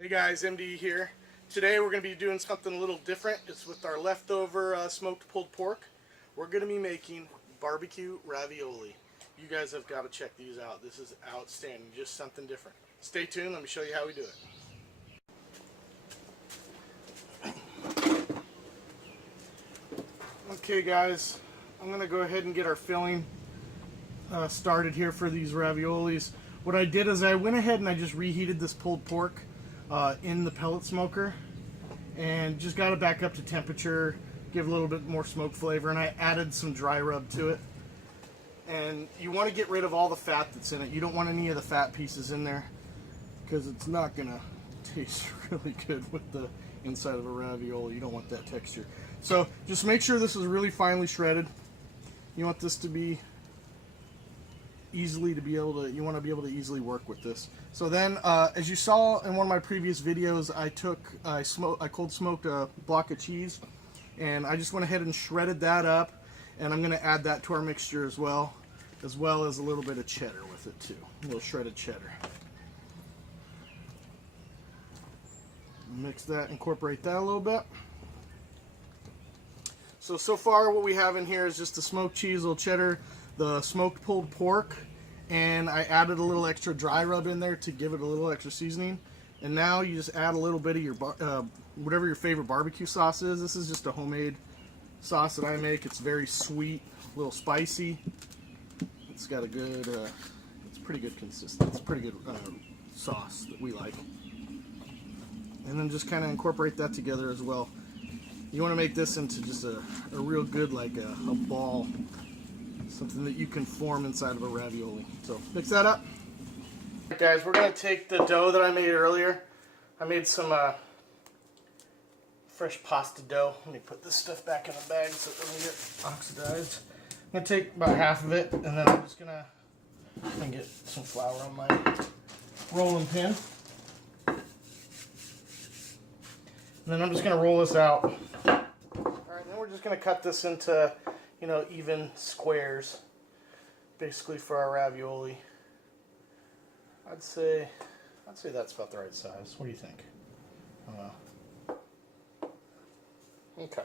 Hey guys, MD here. Today we're going to be doing something a little different. It's with our leftover smoked pulled pork. We're going to be making barbecue ravioli. You guys have got to check these out. This is outstanding. Just something different. Stay tuned. Let me show you how we do it. Okay guys, I'm going to go ahead and get our filling started here for these raviolis. What I did is I went ahead and I just reheated this pulled pork in the pellet smoker and just got it back up to temperature, give a little bit more smoke flavor, and I added some dry rub to it. And you want to get rid of all the fat that's in it. You don't want any of the fat pieces in there because it's not going to taste really good with the inside of a ravioli. You don't want that texture. So just make sure this is really finely shredded. You want this to be easily you want to be able to easily work with this. So then, as you saw in one of my previous videos, I cold smoked a block of cheese, and I just went ahead and shredded that up, and I'm going to add that to our mixture as well as a little bit of cheddar with it too, a little shredded cheddar. Mix that, incorporate that a little bit. So far what we have in here is just the smoked cheese, a little cheddar, the smoked pulled pork, and I added a little extra dry rub in there to give it a little extra seasoning. And now you just add a little bit of your whatever your favorite barbecue sauce is. This is just a homemade sauce that I make. It's very sweet, a little spicy. It's got a good, it's pretty good consistency. It's pretty good sauce that we like. And then just kind of incorporate that together as well. You want to make this into just a real good, like a ball. Something that you can form inside of a ravioli. So mix that up. Alright guys, we're going to take the dough that I made earlier. I made some fresh pasta dough. Let me put this stuff back in the bag so it doesn't get oxidized. I'm going to take about half of it, and then I'm just going to get some flour on my rolling pin. And then I'm just going to roll this out. Alright, then we're just going to cut this into even squares, basically, for our ravioli. I'd say that's about the right size. What do you think? Okay.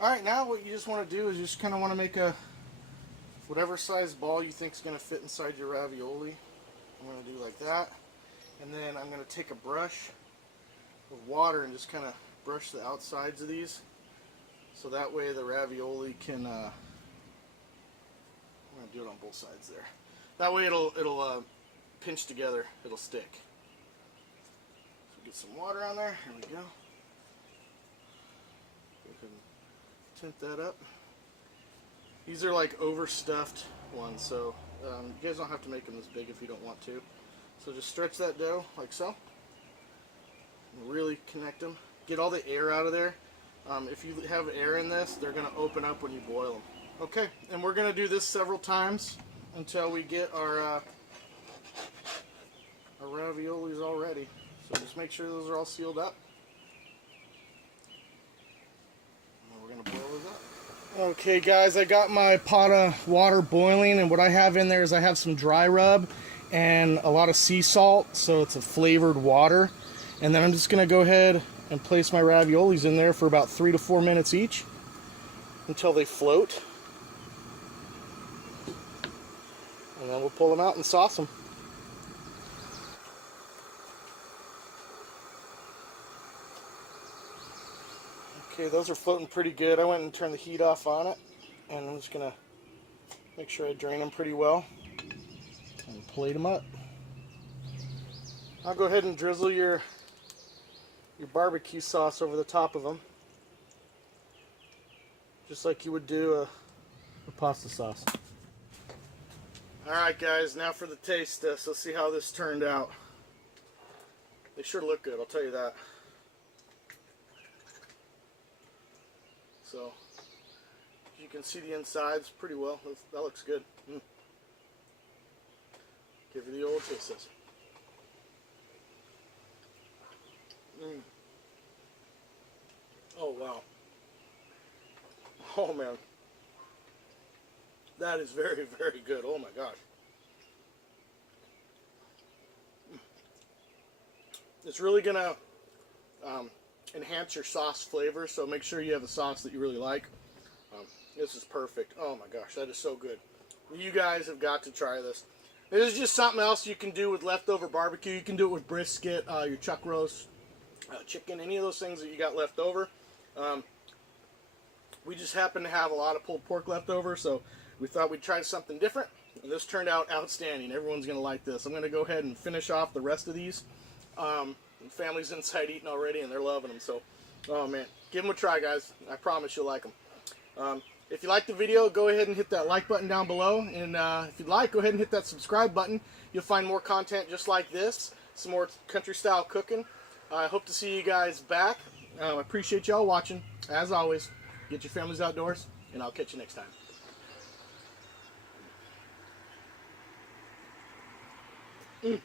Alright, now what you just want to do is you just kind of want to make whatever size ball you think is going to fit inside your ravioli. I'm going to do like that. And then I'm going to take a brush with water and just kind of brush the outsides of these. So that way the ravioli can, I'm going to do it on both sides there. That way it'll pinch together, it'll stick. So get some water on there, here we go. Go ahead and tint that up. These are like overstuffed ones, so you guys don't have to make them this big if you don't want to. So just stretch that dough like so. And really connect them. Get all the air out of there. If you have air in this, they're going to open up when you boil them. Okay, and we're going to do this several times until we get our raviolis all ready. So just make sure those are all sealed up. And we're going to boil those up. Okay guys, I got my pot of water boiling, and what I have in there is I have some dry rub and a lot of sea salt, so it's a flavored water. And then I'm just going to go ahead and place my raviolis in there for about 3 to 4 minutes each until they float. And then we'll pull them out and sauce them. Okay, those are floating pretty good. I went and turned the heat off on it, and I'm just going to make sure I drain them pretty well and plate them up. I'll go ahead and drizzle your barbecue sauce over the top of them, just like you would do a pasta sauce. Alright guys, now for the taste test. Let's see how this turned out. They sure look good, I'll tell you that. So, you can see the insides pretty well. That looks good. Give her the old taste test. Oh wow. Oh man. That is very, very good. Oh my gosh. It's really gonna enhance your sauce flavor, so make sure you have a sauce that you really like. This is perfect. Oh my gosh, that is so good. You guys have got to try this. This is just something else you can do with leftover barbecue. You can do it with brisket, your chuck roast, chicken, any of those things that you got left over. We just happen to have a lot of pulled pork left over, so we thought we'd try something different. And this turned out outstanding. Everyone's going to like this. I'm going to go ahead and finish off the rest of these. The family's inside eating already, and they're loving them. So, oh man, give them a try, guys. I promise you'll like them. If you like the video, go ahead and hit that like button down below. And if you'd like, go ahead and hit that subscribe button. You'll find more content just like this, some more country-style cooking. I hope to see you guys back. I appreciate y'all watching. As always, get your families outdoors, and I'll catch you next time.